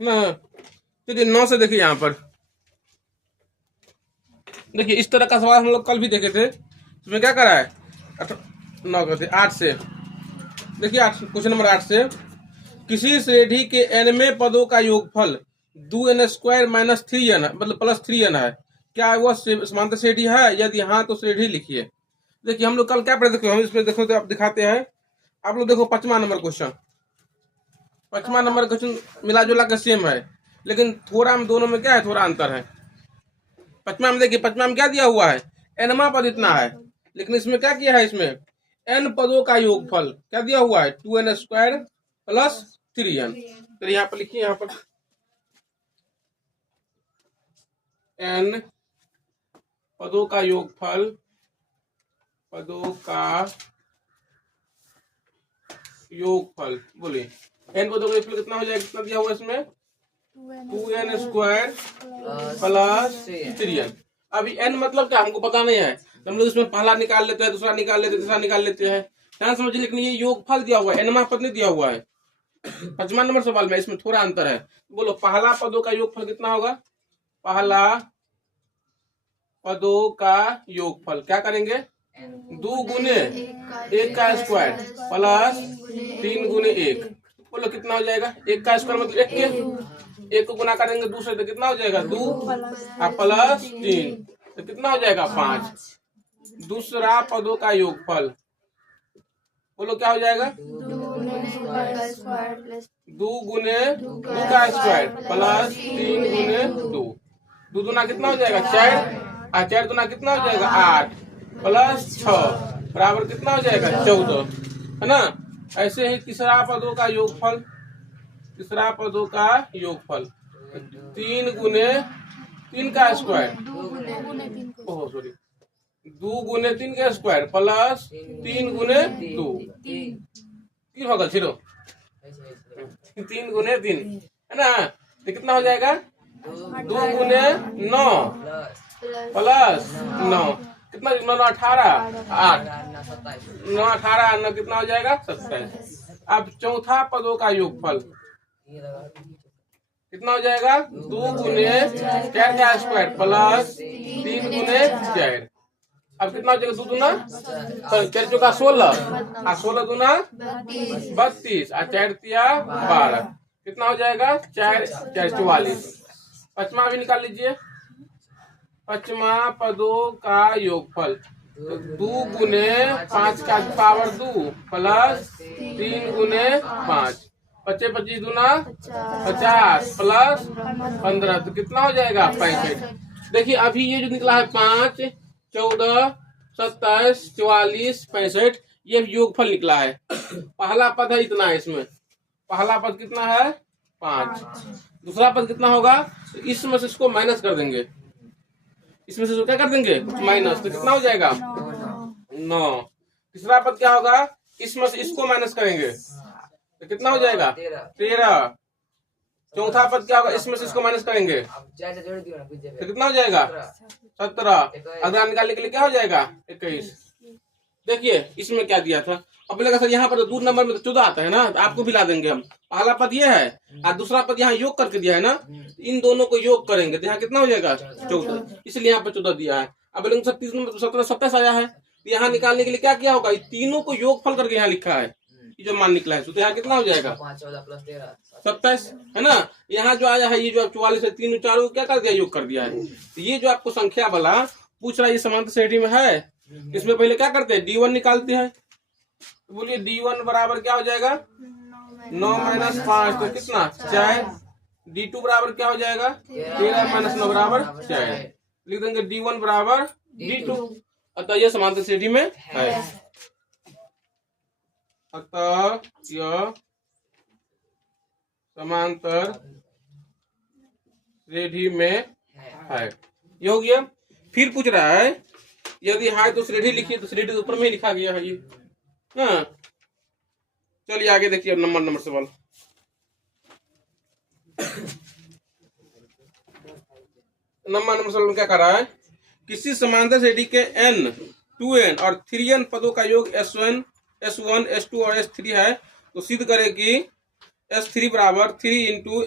ना। चलिए 9 से देखिए यहाँ पर, देखिए इस तरह का सवाल हम लोग कल भी देखे थे। इसमें क्या करा है, 9 करते 8 से। देखिए 8, क्वेश्चन नंबर 8 से, किसी श्रेणी के n पदों का योगफल 2n² माइनस 3n मतलब प्लस 3n है, क्या वह समांतर श्रेणी है? यदि हाँ तो श्रेणी लिखिए। देखिए हम लोग कल क्या पढ़े थे, हम इसमें देखो तो आप दिखाते हैं। आप लोग देखो 5वां नंबर क्वेश्चन, 5वां नंबर क्वेश्चन मिला जुला के सेम है, लेकिन थोड़ा में दोनों में क्या है, थोड़ा अंतर है। 5वां में देखिए, 5वां में क्या दिया हुआ है, एनमा पद इतना है, लेकिन इसमें क्या किया है, इसमें n पदों का योगफल क्या दिया हुआ है, 2n² प्लस 3n। तो यहाँ पर लिखिए, यहाँ पर n पदों का योगफल, पदों का योगफल बोलिए, n पदों का योगफल कितना हो जाएगा, कितना दिया हुआ है इसमें, 2n² प्लस 3n। अभी n मतलब क्या हमको पता नहीं है, तो हम लोग इसमें पहला निकाल लेते हैं, दूसरा निकाल लेते हैं, तीसरा निकाल लेते हैं, ध्यान समझिए। लेकिन ये योगफल दिया हुआ है, एनमा पद नहीं दिया हुआ है। 5वां नंबर सवाल में इसमें थोड़ा अंतर है। बोलो पहला पदों का योगफल कितना होगा, पहला पदों का योगफल क्या करेंगे, 2 गुने 1 का स्क्वायर प्लस 3 गुने 1। बोलो कितना हो जाएगा, 1 का स्क्वायर मतलब 1 के, 1 को गुना करेंगे दूसरे तो कितना हो जाएगा, 2 प्लस 3 तो कितना हो जाएगा, 5। दूसरा पदों का योगफल बोलो क्या हो जाएगा, 2 गुने 2 का स्क्वायर प्लस 3 गुने 2, 2 दूना कितना हो जाएगा, 4, और 4 दूना कितना हो जाएगा, 8 प्लस 6 बराबर कितना हो जाएगा, 14, है ना। ऐसे ही तीसरा पदों का योगफल, तीसरा पदों का योगफल 3 गुने 3 का स्क्वायर, ओह सॉरी, 2 गुने 3 का स्क्वायर प्लस 3 गुने 2, की होगा 0, 3 गुने 3 है ना, तो कितना हो जाएगा, 2 गुने 9 प्लस 9 कितना, 9 18 8 9 18 9 कितना हो जाएगा, 27। अब चौथा पदों का योगफल कितना हो जाएगा, 2 गुने 4 का स्क्वायर प्लस 3 गुने 4। अब कितना हो जाएगा, 2 दूना 4 चौका 16 और 16 दूना 32 और 4 तिया 12, कितना हो जाएगा, 4 4 44। 5वां भी निकाल लीजिए, 5वां पदों का योगफल 2 गुने 5 का पावर 2 प्लस 3 गुने 5, 25 25 दूना 50 प्लस 15 तो कितना हो जाएगा, 65। देखिए अभी ये जो निकला है 5 14 27 44 65, ये योगफल निकला है। पहला पद है इतना है, इसमें पहला पद कितना है, 5। दूसरा पद कितना होगा, तो इसमें से इसको माइनस कर देंगे, इसमें से क्या कर देंगे, माइनस, तो कितना हो जाएगा, 9। तीसरा पद क्या होगा, इसमें से इसको माइनस करेंगे तो कितना हो जाएगा, 13। चौथा पद क्या होगा, इसमें से इसको माइनस करेंगे तो कितना हो जाएगा, 17। अगला निकालने के लिए क्या हो जाएगा, 21। देखिए इसमें क्या दिया था, अब लगा सर यहाँ पर तो 2 नंबर में तो 14 आता है ना, तो आपको भी ला देंगे हम। पहला पद ये है और दूसरा पद यहाँ योग करके दिया है ना, इन दोनों को योग करेंगे तो यहाँ कितना हो जाएगा, 14, इसलिए यहाँ पर 14 दिया है। अब 36 नंबर तो 17 27 आया है, तो यहाँ निकालने के लिए क्या किया होगा, तीनों को योग फल करके यहाँ लिखा है, जो मान निकला है, तो यहाँ कितना हो जाएगा, 27, है ना। यहाँ जो आया है, ये जो 44 है, 3 4 क्या कर दिया, योग कर दिया है। तो ये जो आपको संख्या वाला पूछ रहा है, ये समांतर श्रेणी में है, इसमें पहले क्या करते हैं, D1 निकालते हैं। तो बोलिए D1 बराबर क्या हो जाएगा, 9 माइनस 5 तो कितना, 4। D2 बराबर क्या हो जाएगा, 13 माइनस 9 बराबर 4। लिख देंगे D1 बराबर D2, अतः यह समांतर श्रेणी में है, अतः यह समांतर श्रेणी में है। ये हो गया। फिर पूछ रहा है यदि है तो श्रेणी लिखिए, तो श्रेणी तो ऊपर में ही लिखा गया है ये, हाँ। चलिए आगे देखिए नंबर सवाल। नंबर सवाल में क्या कर रहा है, किसी समांतर श्रेणी के n 2n और 3n पदों का योग S1 S2 और S3 है, तो सिद्ध करें कि S3 बराबर 3 into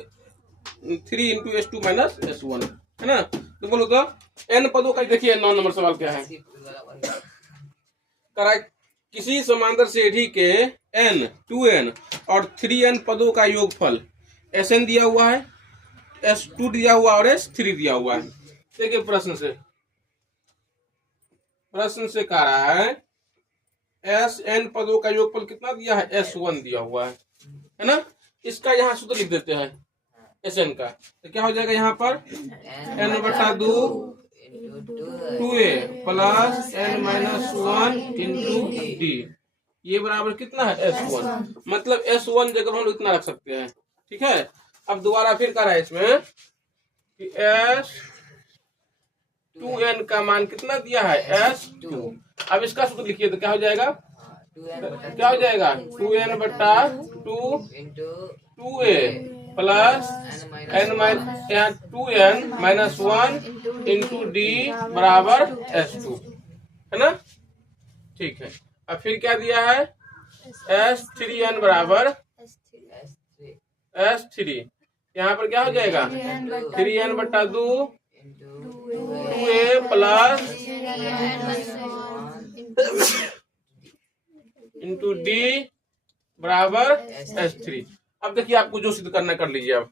3 into S2 minus S1, है ना। तो बोलो तो n पदों का, देखिए 9 नंबर सवाल क्या है, करा किसी समांतर श्रेणी के n 2n और 3n पदों का योगफल Sn दिया हुआ है, S2 दिया हुआ और S3 दिया हुआ है। देखिए प्रश्न से कह रहा है Sn पदों का योगफल कितना दिया है, S1 दिया हुआ है ना। इसका यहाँ सूत्र लिख देते हैं Sn का, तो क्या हो जाएगा यहाँ पर n/2 2a plus n-1 into d, ये बराबर कितना है S1, मतलब S1 जगह हम इतना रख सकते हैं। ठीक है, अब दोबारा फिर कह रहा है इसमें कि S2n का मान कितना दिया है S2। अब इसका सूत्र लिखिए तो क्या हो जाएगा, 2n/2 2a प्लस यहाँ 2n-1 इंटू d बराबर S2, है ना। ठीक है, अब फिर क्या दिया है S3n बराबर S3, यहाँ पर क्या हो जाएगा 3n/2 2a plus into d बराबर S3। अब देखिए आपको जो सिद्ध करना कर लीजिए। अब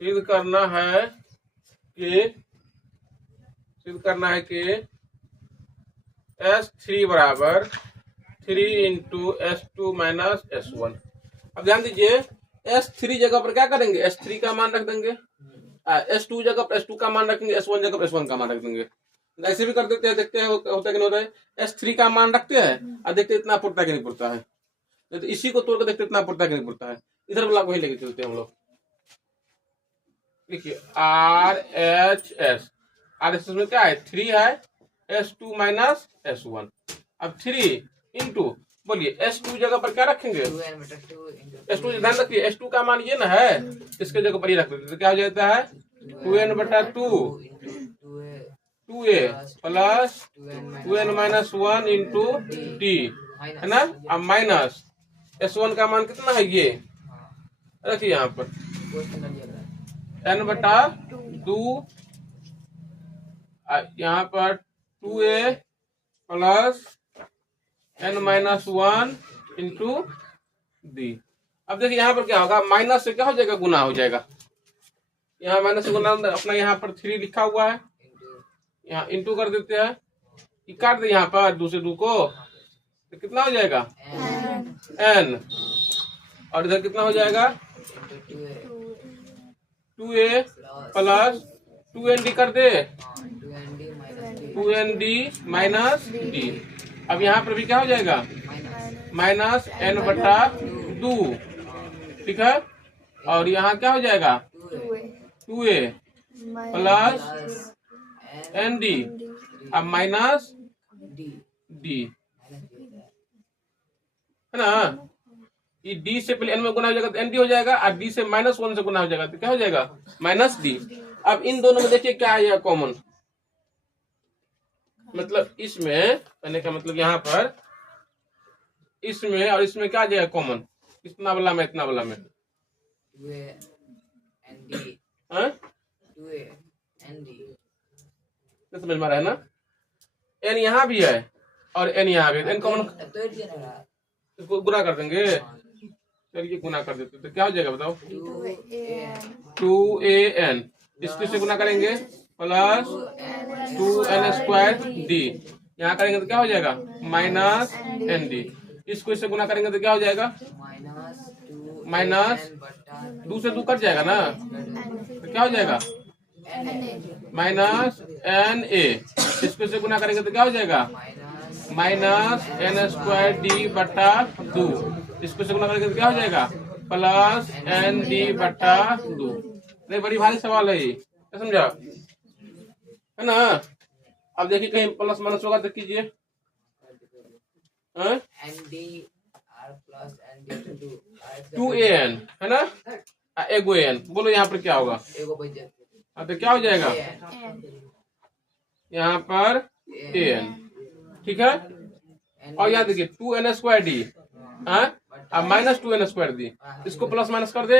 सिद्ध करना है कि S3 बराबर 3 इंटू S2 माइनस S1। अब ध्यान दीजिए S3 जगह पर क्या करेंगे, S3 का मान रख देंगे, S2 जगह पर S2 का मान रखेंगे, S1 जगह पर S1 का मान रख देंगे। ऐसे भी कर देते हैं, देखते हैं होता है कि नहीं होता है। S3 का मान रखते हैं और देखते इतना पुरता है कि नहीं पुरता है, तो इसी को तोड़ कर देखते इतना पुरता है कि नहीं पुरता है। इधर वाला वही लेके चलते हैं हम लोग। देखिए RHS, RHS में क्या है 3 है, S2 माइनस S1। अब 3 इंटू बोलिए S2 जगह पर क्या रखेंगे, S2 ध्यान रखिए S2 का मान ये ना है, इसके जगह पर ये रख देते तो क्या हो जाता है 2n/2 2a plus 2n-1 into d, है ना। अब माइनस S1 का मान कितना है, ये रखिए यहाँ पर n/2, यहाँ पर 2a plus n-1 into d। अब देखिए यहाँ पर क्या होगा, माइनस से क्या हो जाएगा, गुना हो जाएगा। यहाँ माइनस से गुना, अपना यहाँ पर 3 लिखा हुआ है, यहाँ इंटू कर देते हैं, काट दे यहाँ पर 2 से 2 को, तो कितना हो जाएगा n, और इधर कितना हो जाएगा 2a प्लस 2nd कर दे 2nd माइनस d। अब यहाँ पर भी क्या हो जाएगा माइनस n/2, ठीक है। और यहाँ क्या हो जाएगा 2a प्लस nd, अब माइनस d, है ना। ये d से पहले n में गुना हो जाएगा तो nd हो जाएगा, और d से -1 से गुना हो जाएगा तो क्या हो जाएगा माइनस d। अब इन दोनों में देखिए क्या है कॉमन, मतलब इसमें कहने का मतलब यहाँ पर इसमें और इसमें क्या आ जाएगा कॉमन, इतना वाला में इतना वाला में, समझ में आ रहा है ना। n यहाँ भी है और n यहाँ भी है, n कॉमन इसको गुना कर देंगे, चलिए गुना कर देते तो क्या हो जाएगा बताओ 2an, इसको से गुना करेंगे प्लस 2n² d, यहाँ करेंगे तो क्या हो जाएगा माइनस nd, इसको इससे गुना करेंगे तो क्या हो जाएगा माइनस 2 से 2 कट जाएगा ना, तो क्या हो जाएगा माइनस na, इसको से गुना करेंगे तो क्या हो जाएगा माइनस n²d/2, इसको से गुना करेंगे तो क्या हो जाएगा प्लस nd/2। नहीं बड़ी भारी सवाल है ये, समझा है ना। अब देखिए कहीं प्लस माइनस होगा तो कीजिए, n है ना, एगो n बोलो यहाँ पर क्या होगा, तो क्या हो जाएगा यहाँ पर an, ठीक है। और यहाँ देखिए 2n² d अब माइनस 2n स्क्वायर दी, इसको प्लस माइनस कर दे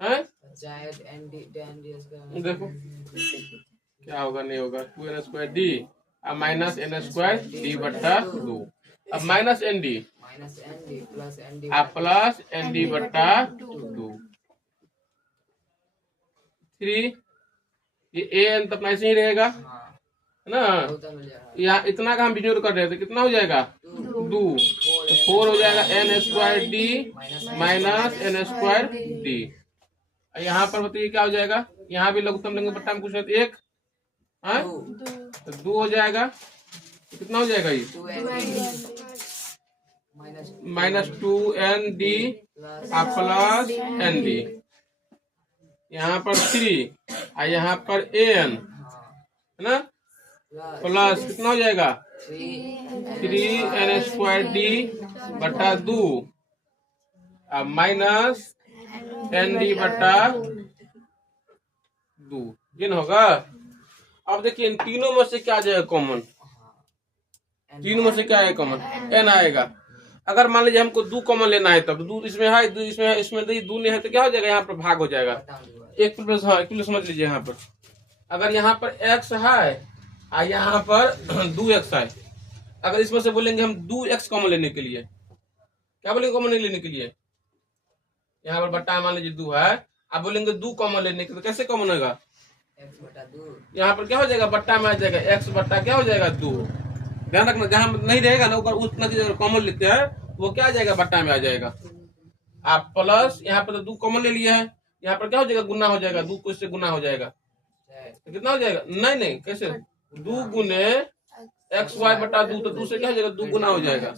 हैं, देखो क्या होगा, नहीं होगा, 2n स्क्वायर डी अब माइनस n स्क्वायर डी बट्टा 2, अब minus N D plus N D बट्टा 2, 3 ये an तो अपना ऐसे ही रहेगा है ना, यहाँ इतना का हम बिजोड़ कर रहे थे, कितना हो जाएगा 2, तो 4 हो जाएगा n square D minus n square D. यहाँ पर बताइए क्या हो जाएगा, यहाँ भी लघुत्तम लेंगे बट्टा में कुछ है तो 1 तो 2 हो जाएगा, तो कितना हो जाएगा ये minus 2n D plus N D, यहाँ पर 3 और यहाँ पर an है ना, प्लस कितना हो जाएगा 3n स्क्वायर डी बट्टा 2 अब माइनस एन डी बट्टा 2 ये ना होगा। अब देखिए इन तीनों में से क्या आ जाएगा कॉमन, तीनों में से क्या आएगा कॉमन, एन आएगा। अगर मान लीजिए हमको 2 कॉमन लेना है तब 2 इसमें है, 2 इसमें है, इसमें 2 नहीं है तो क्या हो जाएगा, यहाँ पर भाग हो जाएगा, एक प्लस, हाँ एक प्लस समझ लीजिए। यहाँ पर अगर यहाँ पर x है और यहाँ पर 2x है, अगर इसमें से बोलेंगे हम 2x कॉमन लेने के लिए, क्या बोलेंगे कॉमन लेने के लिए, यहाँ पर बट्टा मान लीजिए 2 है, आप बोलेंगे 2 कॉमन लेने के लिए, तो कैसे कॉमन होगा, यहाँ पर क्या हो जाएगा बट्टा में आ जाएगा x बट्टा क्या हो जाएगा 2, ध्यान रखना जहां नहीं रहेगा ना ऊपर उतना चीज कॉमन लेते हैं वो क्या आ जाएगा बट्टा में आ जाएगा। आप प्लस यहाँ पर तो 2 कॉमन ले लिया है, यहाँ पर क्या हो जाएगा गुना हो जाएगा, 2 को इससे गुना हो जाएगा तो कितना हो जाएगा, नहीं कैसे 2 गुने एक्स वाई बटा 2, तो 2 से क्या हो जाएगा 2 गुना हो जाएगा।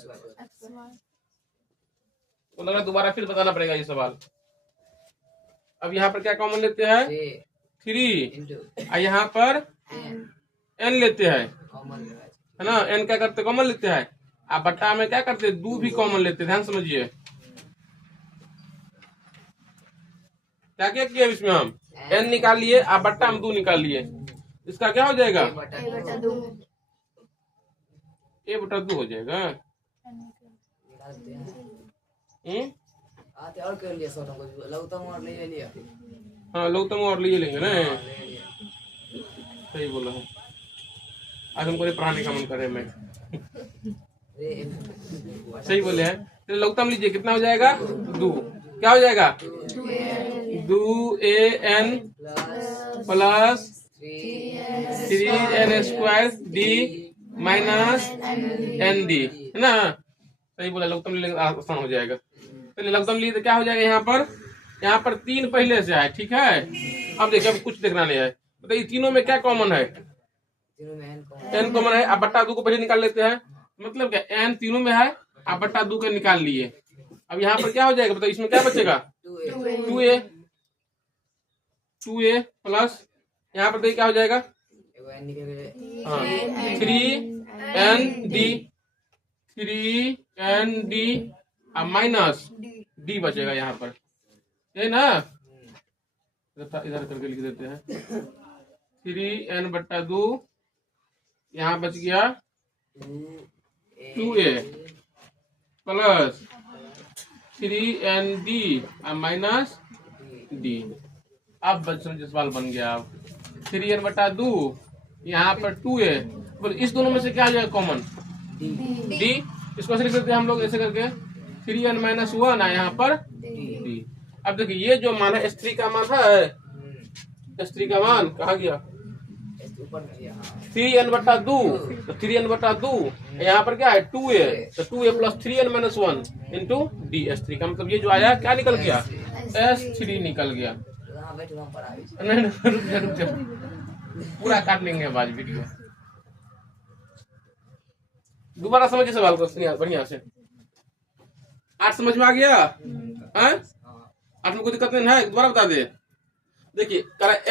तो लग रहा दोबारा फिर बताना पड़ेगा ये सवाल। अब यहाँ पर क्या कॉमन लेते हैं 3 और यहाँ पर n लेते हैं है ना, n क्या करते कॉमन लेते हैं, आप बट्टा में क्या करते 2 भी कॉमन लेते, ध्यान समझिए क्या क्या किया इसमें हम n निकाल लिए, आप बट्टा में 2 निकाल लिए, इसका क्या हो जाएगा a बटा 2 हो जाएगा। और कर लिया लघुत्तम और ले लिया, हाँ लघुत्तम और लिए लेंगे ना, सही बोला है, आज हमको पढ़ाने का मन करे मैं सही बोले हैं। तो लघुत्तम लीजिए कितना हो जाएगा 2, क्या हो जाएगा 2an plus 3n square D minus N D है ना, सही बोला, लघुत्तम ले लेंगे आसान हो जाएगा। चलिए लघुत्तम लिए तो क्या हो जाएगा, यहाँ पर 3 पहले से है, ठीक है। अब देखिए अब कुछ देखना नहीं है, बताइए तीनों में क्या कॉमन है, n कॉमन है, आप बट्टा 2 को पहले निकाल लेते हैं, मतलब क्या n तीनों में है, आप बट्टा 2 का निकाल लिए। अब यहाँ पर क्या हो जाएगा बताइए, इसमें क्या बचेगा 2a प्लस यहाँ पर देखिए क्या हो जाएगा 3n डी माइनस डी बचेगा यहाँ पर, यही ना, इधर करके लिख देते हैं 3n बट्टा 2, यहाँ बच गया 2a plus 3n D minus D. अब सवाल बन गया, अब 3n बटा 2 यहाँ पर 2a, बोले इस दोनों में से क्या आ जाएगा कॉमन d, इसको ऐसे लिख देते हैं हम लोग ऐसे करके 3n माइनस 1 है यहाँ पर d। अब देखिए ये जो मान है S3 का मान है, S3 का मान कहा गया 3n बटा 2, तो 3n बटा 2 यहाँ पर क्या है 2a, तो 2a plus 3n minus 1 into D S3 का मतलब ये जो आया क्या निकल गया S3 निकल गया। नहीं रुक जा पूरा काट लेंगे आज वीडियो, दोबारा समझिए सवाल को बढ़िया से। 8 समझ में आ गया, 8 में कोई दिक्कत नहीं है, दोबारा बता दे। देखिए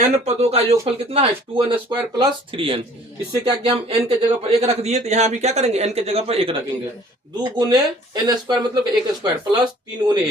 n पदों का योगफल कितना है 2n स्क्वायर प्लस 3n, इससे क्या किया हम n के जगह पर 1 रख दिए, तो यहाँ भी क्या करेंगे n के जगह पर 1 रखेंगे। 2 गुने n स्क्वायर मतलब 1 स्क्वायर प्लस 3 गुने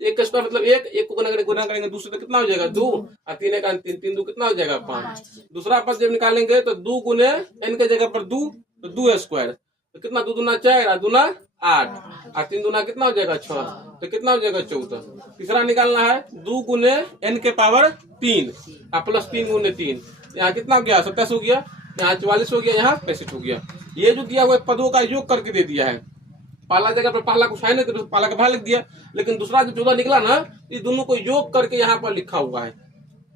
1 स्क्वायर मतलब 1 को गुना करेंगे दूसरे तो कितना हो जाएगा 2 और 3 का 3 2 कितना हो जाएगा 5। दूसरा पद जब निकालेंगे तो 2 गुने n के जगह पर 2 तो 2 स्क्वायर, तो कितना 2 दूना 4 और दूना 8 और 3 दूना कितना हो जाएगा 6, तो कितना हो जाएगा 14। तीसरा निकालना है 2 गुने n के पावर 3 और प्लस 3 गुने 3, यहाँ कितना हो गया 27 हो गया, यहाँ 44 हो गया, यहाँ 65 हो गया। ये जो दिया हुआ पदों का योग करके दे दिया है। पहला जगह पर पहला कुछ है नहीं तो पहला का भाग लिख दिया, लेकिन दूसरा जो 14 निकला ना, इस दोनों को योग करके यहाँ पर लिखा हुआ है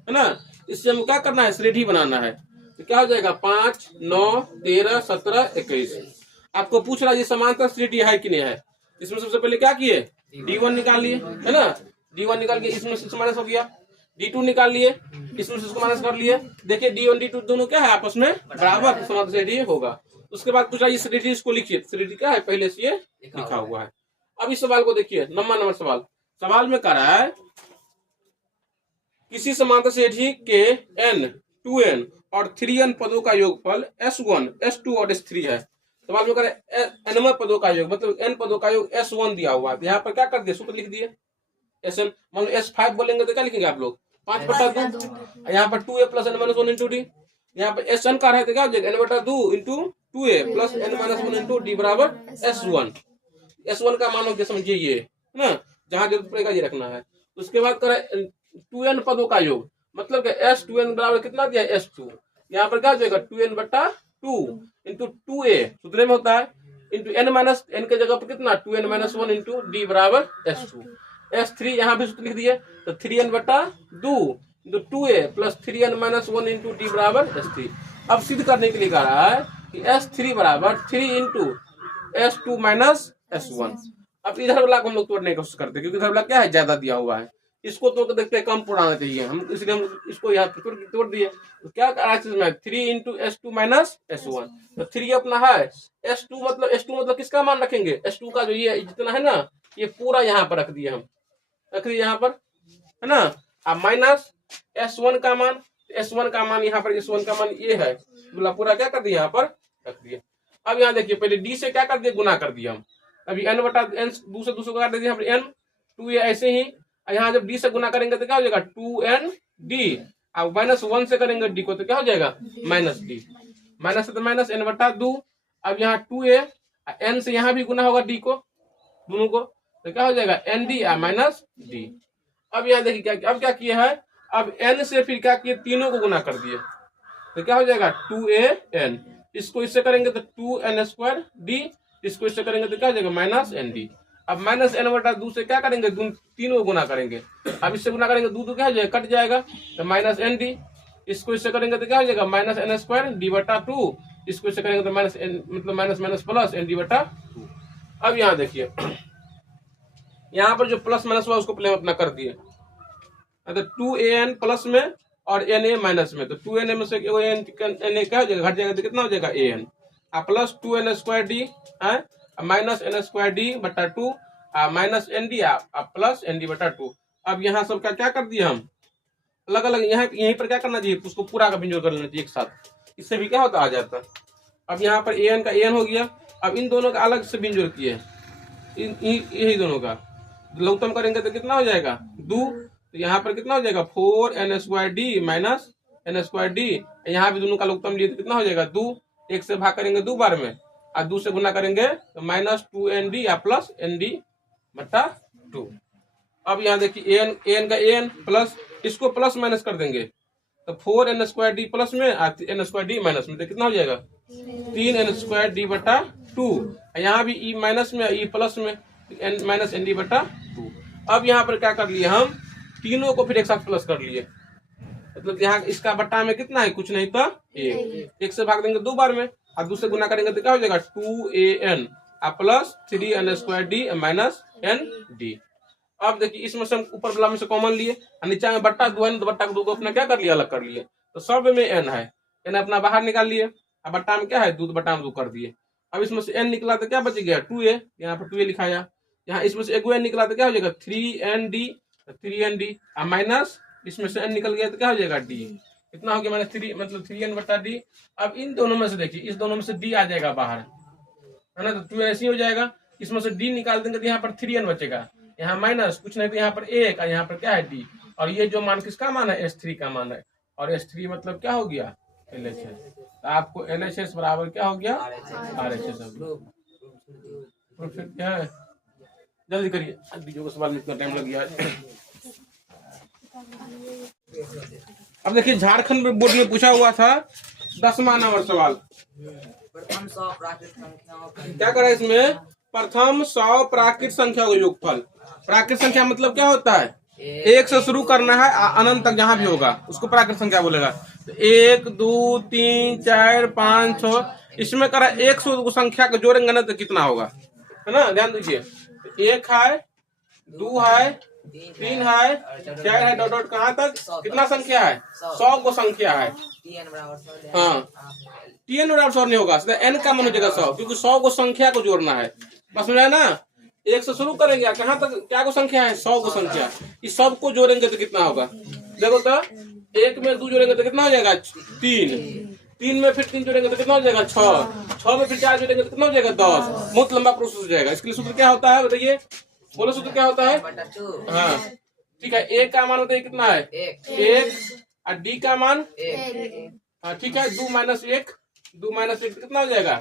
ना। इससे हमें क्या करना है, श्रेणी बनाना है। तो क्या हो जाएगा 5, 9, 13, 17, 21। आपको पूछ रहा है ये समांतर श्रेणी है कि नहीं है। इसमें सबसे पहले क्या किए, D1 निकाल लिए है ना, D1 निकाल के इसमें से माइनस हो गया, D2 निकाल लिए, इसमें से इसको माइनस कर लिए। देखिए D1 D2 दोनों क्या है, आपस में बराबर, समांतर श्रेणी होगा। उसके बाद पूछा ये श्रेणी, इसको लिखिए। श्रेणी क्या है, पहले से ये लिखा हुआ है। अब इस सवाल को देखिए, नंबर सवाल। सवाल में कह रहा है किसी समांतर श्रेणी के n, 2n और 3n पदों का योगफल S1, S2 और S3 है। सवाल में कह रहा है n पदों का योग, मतलब n पदों का योग S1 दिया हुआ है। यहाँ पर क्या कर दिया, सूत्र लिख दिए Sn। मान लो S5 बोलेंगे तो क्या लिखेंगे आप लोग, 5/2। यहाँ पर 2a plus n minus 1 into D. यहाँ पर Sn का है तो क्या हो जाएगा n/2 into 2a plus n minus 1 into D बराबर S1। S1 का मान हो गया, समझिए ये है ना, जहां जरूरत पड़ेगा ये रखना है। उसके बाद करें 2n पदों का योग, मतलब कि S2n बराबर कितना दिया S2। यहाँ पर क्या हो जाएगा 2n/2 इंटू 2a, सूत्र में होता है, इंटू n माइनस n के जगह पर कितना 2n माइनस 1 इंटू डी बराबर S2। S3 यहाँ भी सूत्र लिख दिए, तो 3n/2 into 2a plus 3n minus 1 into D बराबर S3। अब सिद्ध करने के लिए कह रहा है कि S3 बराबर 3 इंटू S2 माइनस S1। अब इधर वाला को हम लोग तोड़ने की कोशिश करते हैं, क्योंकि इधर वाला क्या है, ज्यादा दिया हुआ है। इसको तोड़ के देखते हैं कम पुराना चाहिए हम, इसलिए हम इसको यहाँ पे तोड़ दिए। तो क्या में 3 इंटू S2 माइनस S1, तो 3 अपना है S2, मतलब किसका मान रखेंगे, S2 का जो ये जितना है ना, ये पूरा यहाँ पर रख दिए हम, रख दिए यहाँ पर है ना। अब माइनस S1 का मान, S1 का मान यहाँ पर, S1 का मान ये है, पूरा क्या कर दिया यहाँ पर रख दिया। अब यहाँ देखिए पहले D से क्या कर दिया, गुना कर दिया हम। अभी n/n दूसरे को काट देते हैं, यहाँ पर n 2 ऐसे ही। यहाँ जब d से गुना करेंगे तो क्या हो जाएगा 2n/d, अब -1 से करेंगे d को तो क्या हो जाएगा -d, माइनस तो माइनस n/2। अब यहाँ 2a, n से यहाँ भी गुना होगा d को, दोनों को, तो क्या हो जाएगा nd माइनस d। अब यहाँ देखिए क्या, अब क्या किया है, अब n से फिर क्या किए, तीनों को गुना कर दिए, तो क्या हो जाएगा 2an। इसको इससे करेंगे तो 2n²d, इसको इससे करेंगे तो क्या हो जाएगा -nd। अब -n/2 से क्या करेंगे, तीनों गुना करेंगे। अब इससे गुना करेंगे 2 क्या हो जाएगा, कट जाएगा, तो -nd। इसको इससे करेंगे तो क्या हो जाएगा -n²d/2, इसको इससे करेंगे तो मतलब माइनस प्लस nd/2। अब यहाँ देखिए, यहाँ पर जो प्लस माइनस हुआ उसको पहले अपना कर दिए, तो 2an प्लस में और na माइनस में, तो 2na में से na क्या हो जाएगा, घट जाएगा तो कितना हो जाएगा an, plus 2n²d minus n²d/2 minus nd plus nd/2। अब यहाँ सब क्या कर दिया हम, अलग अलग, यहाँ यहीं पर क्या करना चाहिए, उसको पूरा का बिंजोड़ कर लेना चाहिए एक साथ, इससे भी क्या होता आ जाता। अब यहाँ पर an का an हो गया। अब इन दोनों का अलग से बिंजोड़ किए, यही दोनों का लघुत्तम करेंगे तो कितना हो जाएगा 2, तो यहाँ पर कितना हो जाएगा 4n² माइनस n²d। यहाँ भी दोनों का लघुत्तम लिए तो कितना हो जाएगा 2, 1 से भाग करेंगे 2 बार में, और 2 से गुना करेंगे तो -2nd प्लस nd/2। अब यहाँ देखिए an का an प्लस, इसको प्लस माइनस कर देंगे तो 4n² प्लस में n² माइनस में, तो कितना हो जाएगा 3n²d/2। यहाँ भी e माइनस में e प्लस में माइनस nd/2। अब यहाँ पर क्या कर लिए हम, तीनों को फिर एक साथ प्लस कर लिए, मतलब यहाँ इसका बट्टा में कितना है, कुछ नहीं तो 1 से भाग देंगे 2 बार में, और 2 से गुना करेंगे तो क्या हो जाएगा 2an plus 3n²d minus nd। अब देखिए इसमें से हम ऊपर वाला में से कॉमन लिए, और नीचे में बट्टा 2 है, तो बट्टा 2 को अपना क्या कर लिया, अलग कर लिए, तो सब में n है, n अपना बाहर निकाल लिए, अब बट्टा में क्या है 2 कर दिए। अब इसमें से n निकला तो क्या बच गया 2a, यहाँ पर 2a लिखाया। यहाँ इसमें से एगो n निकला तो क्या हो जाएगा 3nd माइनस, इसमें से n निकल गया तो क्या हो जाएगा d, कितना हो गया -3, मतलब 3n/d। अब इन दोनों में से देखिए, इस दोनों में से d आ जाएगा बाहर, है ना, तो 2 ऐसे ही हो जाएगा। इसमें से d निकाल देंगे तो यहाँ पर 3n बचेगा, यहाँ माइनस कुछ नहीं तो यहाँ पर 1, और यहाँ पर क्या है d, और ये जो मान किसका मान है S3 का मान है, और S3 मतलब क्या हो गया LHS। तो आपको LHS बराबर क्या हो गया, RHS हो गया। प्रूफ फिट क्या है, जल्दी करिए, वीडियो को सवाल में इतना टाइम लग गया है। अब देखिए झारखंड बोर्ड में पूछा हुआ था 10वां नंबर सवाल। प्रथम 100 प्राकृत संख्याओं का क्या करा इसमें, प्रथम 100 प्राकृत संख्या का योगफल। प्राकृत संख्या मतलब क्या होता है, एक से शुरू करना है, अनंत तक जहां भी होगा उसको प्राकृत संख्या बोलेगा। तो 1 2 3 4 5 6, इसमें करा 100 को संख्या को जोड़ेंगे ना तो कितना होगा, है ना, ध्यान दीजिए। 1 है, 2 है, 3 है, 4 है, डॉट डॉट कहाँ तक, कितना संख्या है, 100 को संख्या है। TN बराबर 100 हाँ, TN बराबर 100 नहीं होगा, सीधा N का मान हो जाएगा 100, क्योंकि 100 को संख्या को जोड़ना है। बस समझ आया ना, एक से शुरू करेंगे, कहाँ तक, क्या को संख्या है, 100 को संख्या, इस सब को जोड़ेंगे तो कितना होगा, देखो तो 1 में 2 जोड़ेंगे तो कितना हो जाएगा, 3, 3 में फिर 3 जोड़ेंगे तो कितना हो जाएगा, 6, 6 में फिर 4 जोड़ेंगे तो कितना हो जाएगा, 10। बहुत लंबा प्रोसेस हो जाएगा। इसके लिए सूत्र क्या होता है बताइए, बोलो सूत्र क्या होता है। हाँ ठीक है, A का मान बताइए कितना है, 1, और D का मान, हाँ ठीक है, 2 माइनस 1, 2 माइनस 1 कितना हो जाएगा,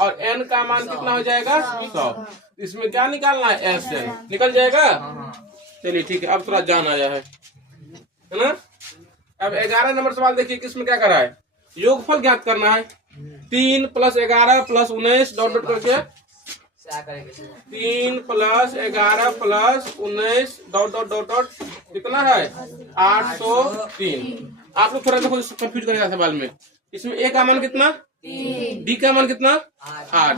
और N का मान कितना हो जाएगा, 100। इसमें क्या निकालना है, SN निकल जाएगा। चलिए ठीक है, अब थोड़ा जान आया है ना। अब 11 नंबर सवाल देखिए, किसमें क्या करा है, योगफल ज्ञात करना है। 3 + 11 + 19 डॉट डॉट करके, 3 + 11 + 19 डॉट डॉट डॉट डॉट कितना है, 803। आप लोग थोड़ा देखो कंफ्यूज करेगा सवाल में। इसमें A का मान कितना, D का मान कितना, 8,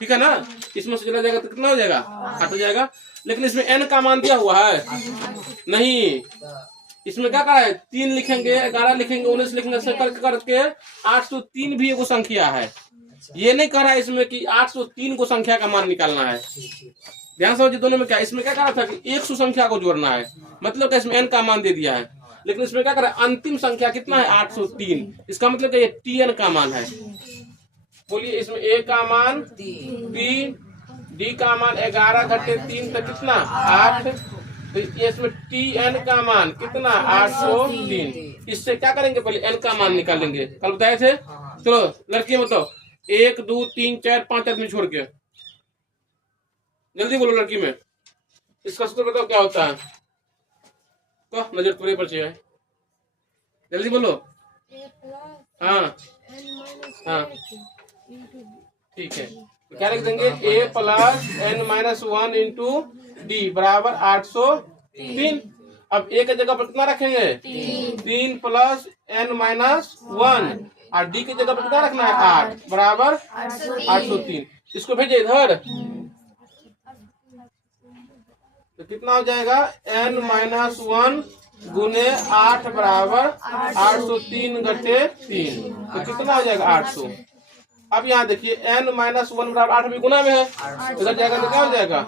ठीक है ना। इसमें से चला जाएगा तो कितना हो जाएगा, 8 हो जाएगा। लेकिन इसमें N का मान दिया हुआ है नहीं, इसमें क्या करा है, 3 लिखेंगे, 11 लिखेंगे, 19 लिखेंगे, करके 803 भी एगो संख्या है। ये नहीं कह रहा है इसमें कि 803 को संख्या का मान निकालना है। ध्यान से समझिए, दोनों में क्या, इसमें क्या करा था कि 100 संख्या को जोड़ना है, मतलब इसमें N का मान दे दिया है। लेकिन इसमें क्या करा, अंतिम संख्या कितना है, 803, इसका मतलब ये TN का मान है। बोलिए, इसमें A का मान 3, D का मान 11 घटे 3 तो कितना, 8, तो इसमें TN का मान कितना, 803। इससे क्या करेंगे, पहले N का मान निकालेंगे, कल बताए थे। चलो लड़की बताओ, 1 2 3 4 5 आदमी छोड़ के, जल्दी बोलो लड़की में, इसका सूत्र बताओ क्या होता है, तो नजर पूरे पर है, जल्दी बोलो। हाँ हाँ ठीक है, तो क्या लिख देंगे, A + n-1 इंटू D बराबर 803। अब A की जगह पर कितना रखेंगे, 3 + n-1, और D की जगह पर कितना रखना है, 8 बराबर 803। इसको भेजे इधर, तो कितना हो जाएगा, n-1 गुने 8 बराबर 803 घटे 3, तो कितना हो जाएगा, 800। अब यहाँ देखिए, n-1 बराबर 8 भी गुना में है, इधर जाएगा तो क्या हो जाएगा,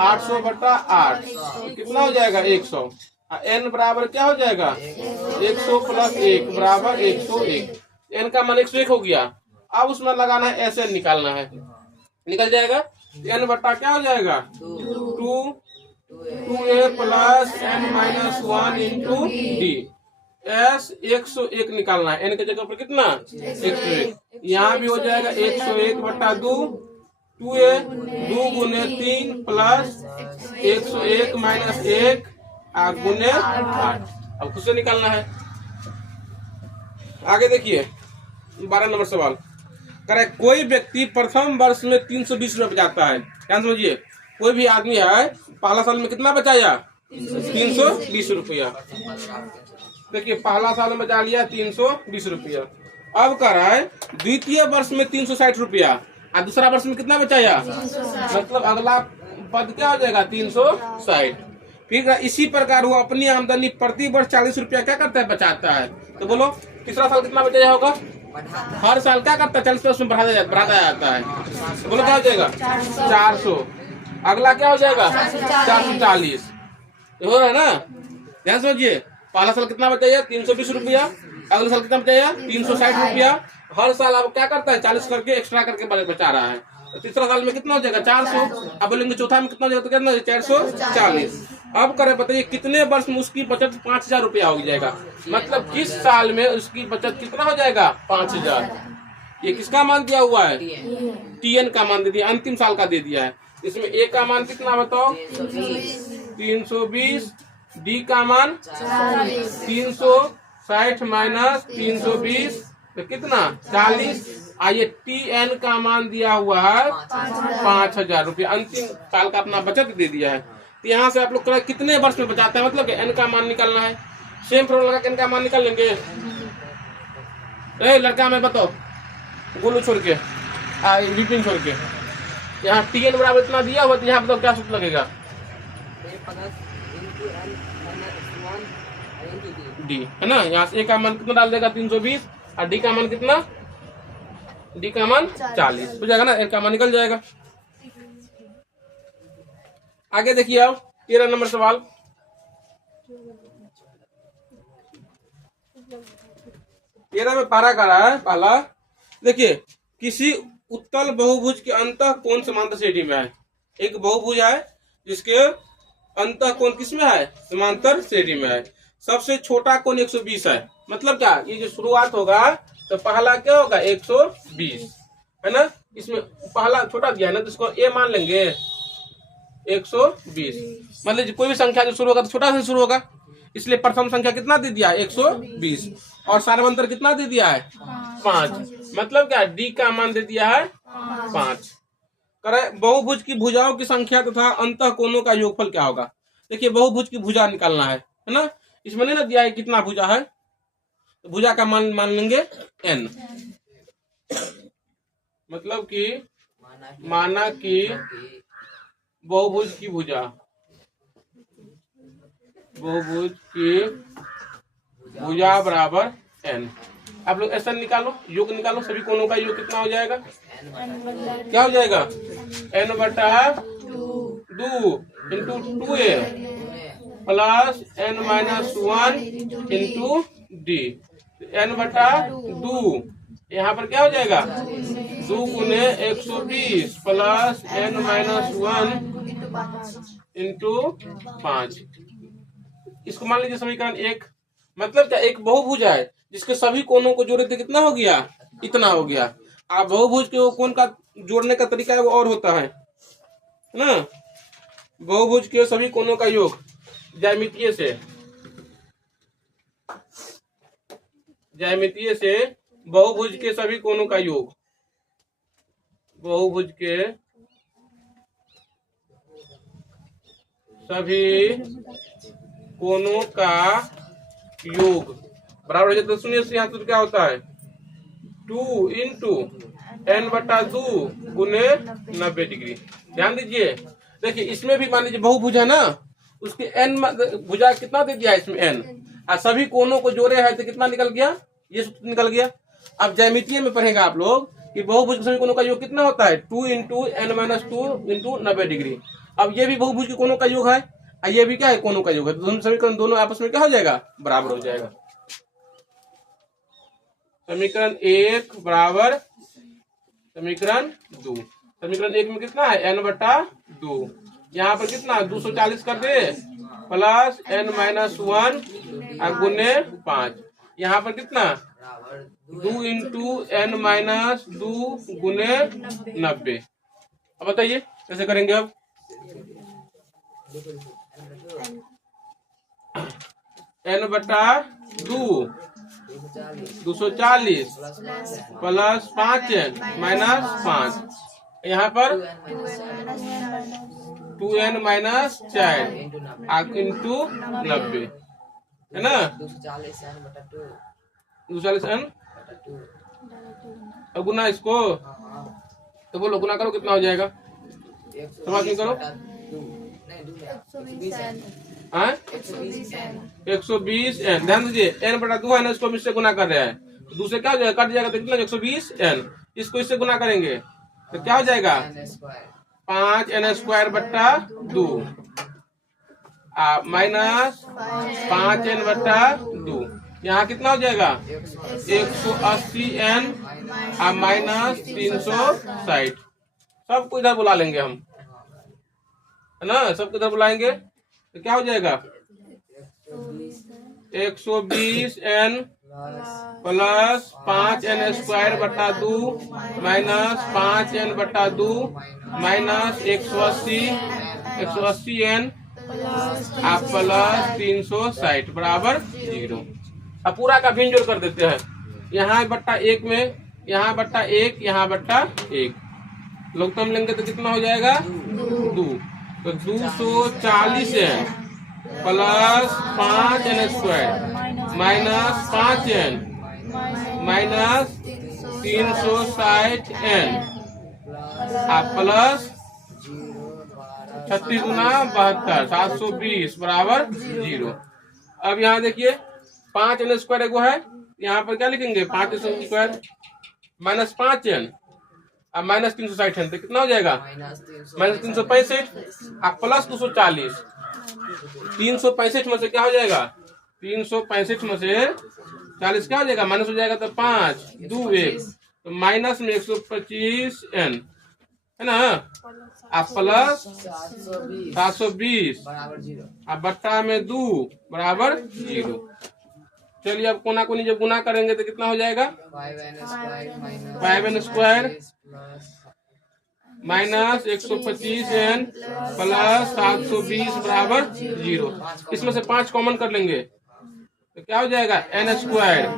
800 बटा 8, तो कितना हो जाएगा, 100। n बराबर क्या हो जाएगा, 100 + 1 बराबर 101। n का मान 101 हो गया। अब उसमें लगाना है SN निकालना है, निकल जाएगा। n बटा क्या हो जाएगा, 2a + n-1 into D। S 101 निकालना है, n के जगह पर कितना, 101। यहाँ भी हो जाएगा 101 बटा 2, 2a 2 गुने 3 प्लस 101 माइनस 1 गुने 8। अब खुद से निकालना है। आगे देखिए 12 नंबर सवाल करे, कोई व्यक्ति प्रथम वर्ष में 320 रुपये बचाता है। क्या समझिए, कोई भी आदमी है पहला साल में कितना बचाया, 320 रुपया। देखिए पहला साल में बचा लिया 320 रुपया। अब कर रहा है द्वितीय वर्ष में 360 रुपया, और दूसरा वर्ष में कितना बचाया, मतलब अगला पद क्या हो जाएगा, 360। फिर इसी प्रकार वो अपनी आमदनी प्रति वर्ष 40 रुपया क्या करता है, बचाता है। तो बोलो तीसरा साल कितना बचाया होगा, हर साल क्या करता है, 40 उसमें बढ़ाता जाता है। तो बोलो क्या हो जाएगा, 400। अगला क्या हो जाएगा, 440। हो रहा है ना, ध्यान समझिए। पहला साल कितना बचाया, 320 रुपया, अगले साल कितना बचाया, 360 रुपया। हर साल अब क्या करता है, 40 करके एक्स्ट्रा करके बचा रहा है। तो तीसरा साल में कितना हो जाएगा, 400। अब बोलेंगे चौथा में कितना हो जाएगा, तो कितना 440। अब करें बताइए कितने वर्ष में उसकी बचत 5,000 रुपया हो जाएगा, मतलब किस साल में उसकी बचत कितना हो जाएगा 5,000। ये किसका मान दिया हुआ है, टीएन का मान दे दिया, अंतिम साल का दे दिया है। इसमें ए का मान कितना बताओ 320, डी का मान 360 माइनस 320 तो कितना 40। आइए टी एन का मान दिया हुआ है 5,000 रुपया, अंतिम साल का अपना बचत दे दिया है। तो यहाँ से आप लोग कितने वर्ष में बचाते हैं, मतलब एन का मान निकालना है। सेम फॉर्मूला लगा के एन का मान निकाल लेंगे। लड़का मैं बताओ, गोलू छोड़ के विपिन छोड़ के, यहाँ टी एन बराबर इतना दिया हुआ, तो यहाँ बताओ क्या सूत्र लगेगा, डी है ना। यहाँ से ए का मान कितना डाल देगा 320 और डी का मान कितना, डी का मान 40 हो जाएगा ना, एन का मान निकल जाएगा। आगे देखिए अब 13 नंबर सवाल। 13 में पारा का रहा है पहला, देखिए किसी उत्तल बहुभुज के अंतः कोण समांतर श्रेणी में है। एक बहुभुज है जिसके अंतः कोण किसमें है, समांतर श्रेणी में है। सबसे छोटा कोण 120 है, मतलब क्या, ये जो शुरुआत होगा तो पहला क्या होगा 120 है ना। इसमें पहला छोटा दिया है ना, तो इसको ए मान लेंगे 120, मतलब कोई भी संख्या जो शुरू होगा तो छोटा से शुरू होगा, इसलिए प्रथम संख्या कितना दे दिया 120 और सार्वंतर कितना दे दिया है 5, मतलब क्या डी का मान दे दिया है 5। करे बहुभुज की भुजाओं की संख्या तथा अंतः कोणों का योगफल क्या होगा। देखिए बहुभुज की भुजा निकालना है ना, इसमें नहीं ना दिया है कितना भुजा है, तो भुजा का मान लेंगे n, मतलब कि माना कि बहुभुज की भुजा, बहुभुज की भुजा बराबर n। आप लोग ऐसा निकालो, योग निकालो, सभी कोणों का योग कितना हो जाएगा, क्या हो जाएगा n बटा 2 into 2a plus n minus 1 into D, n बटा 2 यहाँ पर क्या हो जाएगा 2 गुने 120 प्लस n माइनस 1 इंटू 5। इसको मान लीजिए समीकरण 1, मतलब क्या एक बहुभुज है जिसके सभी कोणों को जोड़े थे कितना हो गया, इतना हो गया। आप बहुभुज के कोण का जोड़ने का तरीका है वो और होता है ना, बहुभुज के सभी कोणों का योग ज्यामितीय से बहुभुज के सभी कोणों का योग, बहुभुज के सभी कोणों का योग बराबर हो जाता है। सुनिए यहाँ सूत्र क्या होता है 2 इंटू n बटा 2 गुने 90 डिग्री। ध्यान दीजिए, देखिए इसमें भी मान लीजिए बहुभुज है ना, उसके n भुजा कितना दे दिया है इसमें n, और सभी कोणों को जोड़े है तो कितना निकल गया, ये सूत्र निकल गया। अब ज्यामितीय में पढ़ेगा आप लोग कि बहुभुज के सभी कोणों का योग कितना होता है 2 into n minus 2 into 90 degree. अब ये भी बहुभुज के कोणों का योग है और ये भी क्या है कोणों का योग है, तो समीकरण दोनों आपस में क्या हो जाएगा, बराबर हो जाएगा। समीकरण 1 बराबर समीकरण 2। समीकरण 1 में कितना है n बटा 2, यहाँ पर कितना 240 कर दे प्लस n माइनस 1 गुने 5, यहाँ पर कितना 2 इंटू n माइनस 2 गुने 90। अब बताइए कैसे करेंगे, अब n बटा 240 प्लस 5n माइनस 5, यहाँ पर 2n माइनस 4 इंटू 90 है ना, 240n। अब गुना इसको, तो बोलो गुना करो कितना हो जाएगा, समाज में करो 120n। ध्यान दीजिए n बटा 2 है ना, इसको हम इससे गुना कर रहे हैं, दूसरे क्या हो जाएगा कट जाएगा, तो कितना 120n, इसको इससे गुना करेंगे तो क्या हो जाएगा 5n² बटा 2 माइनस 5n बटा 2, यहाँ कितना हो जाएगा 180n माइनस 360। सबको इधर बुला लेंगे हम, है ना, सबको इधर बुलाएंगे तो क्या हो जाएगा 120 n प्लस 5n स्क्वायर बटा 2 माइनस 5n बटा 2 माइनस 180 n आप प्लस 360 बराबर 0। अब पूरा का भिन्न जोड़ कर देते हैं। यहाँ बट्टा 1 में, यहाँ बट्टा 1, यहाँ बट्टा 1, लघुत्तम लेंगे तो कितना हो जाएगा 2। तो 240 n plus 5n square minus 5n minus 360 n आप प्लस 36 गुना 72 720 बराबर 0। अब यहाँ देखिए 5n स्क्वायर एगो है, यहाँ पर क्या लिखेंगे 5 स्क्वायर माइनस 5n अब माइनस 360 है तो कितना हो जाएगा माइनस 365 आप प्लस 240। 365 में से क्या हो जाएगा 365 में से 40 क्या हो जाएगा माइनस हो जाएगा तो 5 2 1 तो माइनस में 125 n है ना आप प्लस 720 अब बट्टा में 2 बराबर 0। चलिए अब कोना कोनी जब गुना करेंगे तो कितना हो जाएगा 5n square minus 125 n plus 720 बराबर 0। इसमें से 5 कॉमन कर लेंगे तो क्या हो जाएगा n square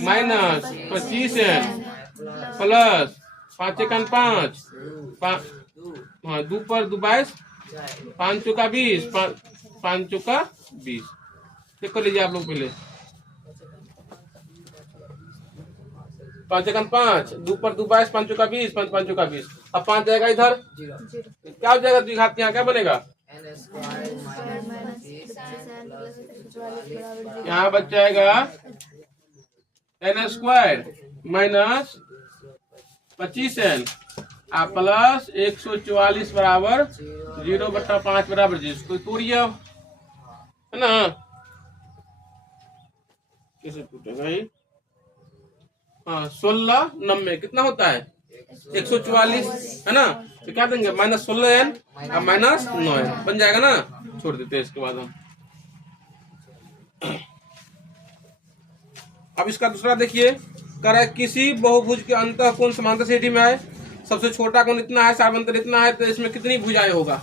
minus 25 n plus 5 एकन 5 हाँ 2 पर 2 22 5 चौका 20 5 चौका 20। चेक कर लीजिए आप लोग पहले 5 एकन 5 2 पर 2 22 5 चौका 20 5 चौका 20। अब 5 जाएगा इधर क्या हो जाएगा द्विघात यहाँ क्या बनेगा यहाँ बच जाएगा n स्क्वायर माइनस 25n आप प्लस 144 बराबर 0/5 बराबर 0। कोई तोड़िए है ना कैसे टूटेगा ये। हाँ 16 90 कितना होता है 144 है ना तो क्या देंगे माइनस 16n अब माइनस 9n बन जाएगा ना। छोड़ देते हैं इसके बाद हम। अब इसका दूसरा देखिए कर है किसी बहुभुज के अंतः कोण समांतर सीढ़ी में है, सबसे छोटा कोण इतना है सार्वंतर इतना है तो इसमें कितनी भुजाएं होगा।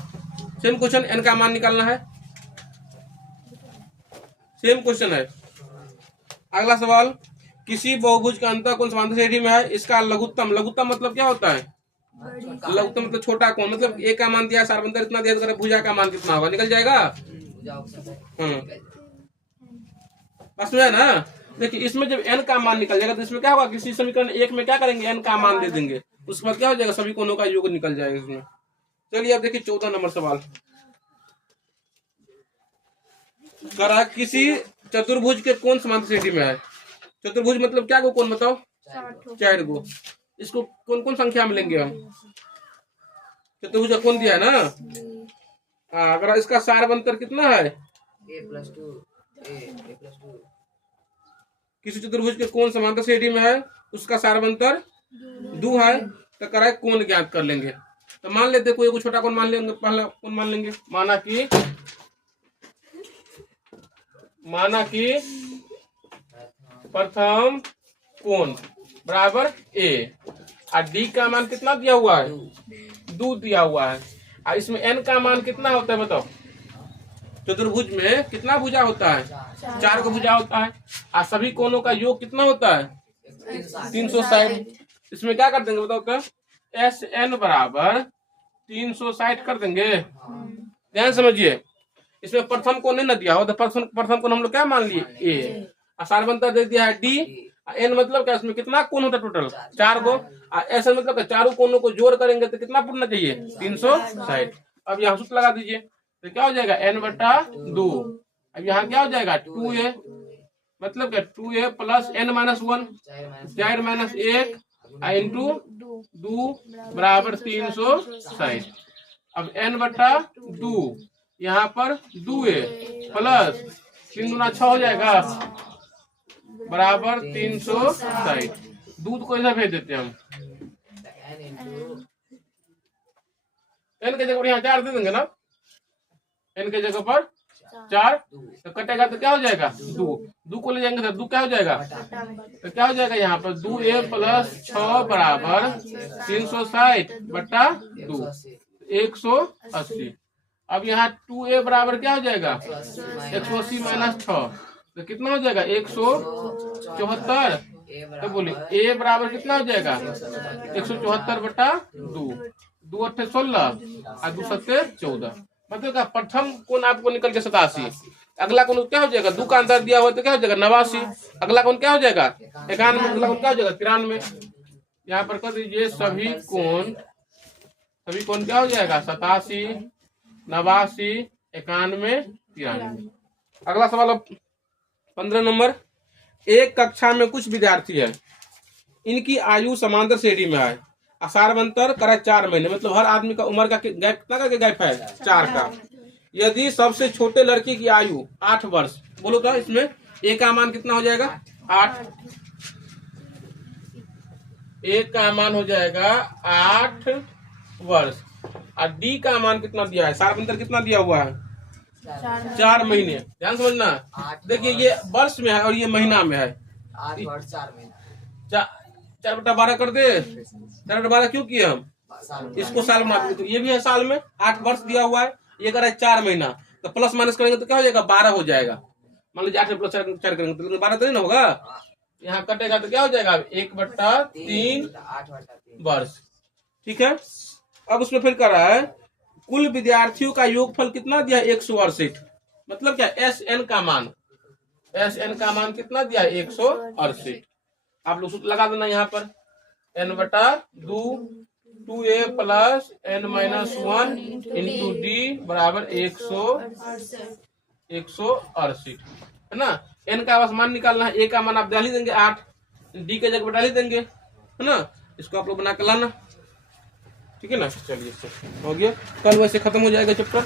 सेम क्वेश्चन n का मान निकालना है, सेम क्वेश्चन है। अगला सवाल किसी बहुभुज का अंतः कोण समांतर सीढ़ी में है, इसका लघुत्तम, लघुत्तम मतलब क्या होता है लघुत्तम मतलब छोटा कोण, मतलब a का मान दिया सार्वंतर इतना दिया तो भुजा का मान कितना होगा निकल जाएगा। बस में है ना। देखिए इसमें जब n का मान निकल जाएगा तो इसमें क्या होगा किसी समीकरण 1 में क्या करेंगे n का मान दे देंगे, उसके बाद क्या हो जाएगा सभी कोणों का योग निकल जाएगा इसमें। चलिए अब देखिए 14 नंबर सवाल करा किसी चतुर्भुज के कोण समांतर सीढ़ी में है। चतुर्भुज मतलब क्या को कोण बताओ 4 गो। इसको कौन कौन संख्या में लेंगे हम चतुर्भुज का कोण दिया है ना। अगर इसका सार्वंतर कितना है किसी चतुर्भुज के कोण समांतर सीढ़ी में है उसका सार्वंतर 2 है तो कराए कोण ज्ञात कर लेंगे। तो मान लेते कोई छोटा कोण मान लेंगे, पहला कोण मान लेंगे माना कि प्रथम कोण बराबर a और d का मान कितना दिया हुआ है 2 दिया हुआ है और इसमें n का मान कितना होता है बताओ। चतुर्भुज में कितना भुजा होता है 4 को भुजा होता है और सभी कोणों का योग कितना होता है 360। इसमें क्या कर देंगे बताओ तो SN बराबर 360 कर देंगे। ध्यान समझिए इसमें प्रथम कोण नहीं दिया हो तो प्रथम कोण हम लोग क्या मान लिए a और सार्वंतर दे दिया है d। n मतलब क्या इसमें कितना कोण होता है टोटल 4 को और SN मतलब चारों कोणों को जोड़ करेंगे तो कितना पूर्णना चाहिए 360। अब यहाँ सूत्र लगा दीजिए तो क्या हो जाएगा n/2। अब यहाँ क्या हो जाएगा 2a मतलब क्या 2a प्लस n-1 4 - 1 इंटू 2 बराबर 360। अब n/2 यहाँ पर 2a प्लस 3 दूना 6 हो जाएगा बराबर 360। दूध को इधर भेज देते हैं हम n के जगह पर यहाँ 4 दे देंगे ना, n के जगह पर 4, तो कटेगा तो क्या हो जाएगा 2 को ले जाएंगे तो 2 क्या हो जाएगा, तो क्या हो जाएगा यहाँ पर 2a प्लस 6 बराबर 360 बटा 2 180। अब यहाँ 2a बराबर क्या हो जाएगा 180 माइनस 6, तो कितना हो जाएगा 174। तो बोलिए a बराबर कितना हो जाएगा 174 बटा 2, 2 8 16 और 2 7 14। मतलब का प्रथम कोण आपको निकल के 87, अगला कोण क्या हो जाएगा 2 का अंतर दिया हुआ तो क्या हो जाएगा 89, अगला कोण क्या हो जाएगा 91, अगला कोण क्या हो जाएगा 93। यहाँ पर कर दीजिए सभी कोण क्या हो जाएगा 87, 89, 91, 93। अगला सवाल 15 नंबर। एक कक्षा में कुछ विद्यार्थी है, इनकी आयु समांतर श्रेणी में है, सार्वंतर करा 4 महीने, मतलब हर आदमी का उम्र का गैप कितना का गैप है 4 का। यदि सबसे छोटे लड़के की आयु 8 वर्ष, बोलो तो इसमें ए का मान कितना हो जाएगा 8, ए का मान हो जाएगा 8 वर्ष और डी का मान कितना दिया है, सार्वंतर कितना दिया हुआ है 4 महीने। ध्यान समझना, देखिए ये वर्ष में है और ये महीना में है, 8 वर्ष 4 महीना, 4 बटा 12 कर दे, 4 बटा 12 क्यों किए हम, इसको साल में, तो ये भी है साल में, 8 वर्ष दिया हुआ है, ये कर रहा है 4 महीना, तो प्लस माइनस करेंगे तो क्या हो जाएगा 12 हो जाएगा। मान लीजिए 8 में प्लस 4 करेंगे तो 12 तो नहीं ना होगा, यहाँ कटेगा तो क्या हो जाएगा 1/3 वर्ष। ठीक है, अब उसमें फिर कर रहा है कुल विद्यार्थियों का योगफल कितना दिया 168, मतलब क्या SN का मान, SN का मान कितना दिया 168। आप लोग सूत्र लगा देना यहाँ पर n बटा 2a plus n minus 1 into D बराबर 168 है ना। n का बस मान निकालना है, a का मान आप डाल ही देंगे 8, d के जगह पर डाल ही देंगे है ना, इसको आप लोग बना कर लाना। ठीक है ना, चलिए हो गया, कल वैसे खत्म हो जाएगा चैप्टर।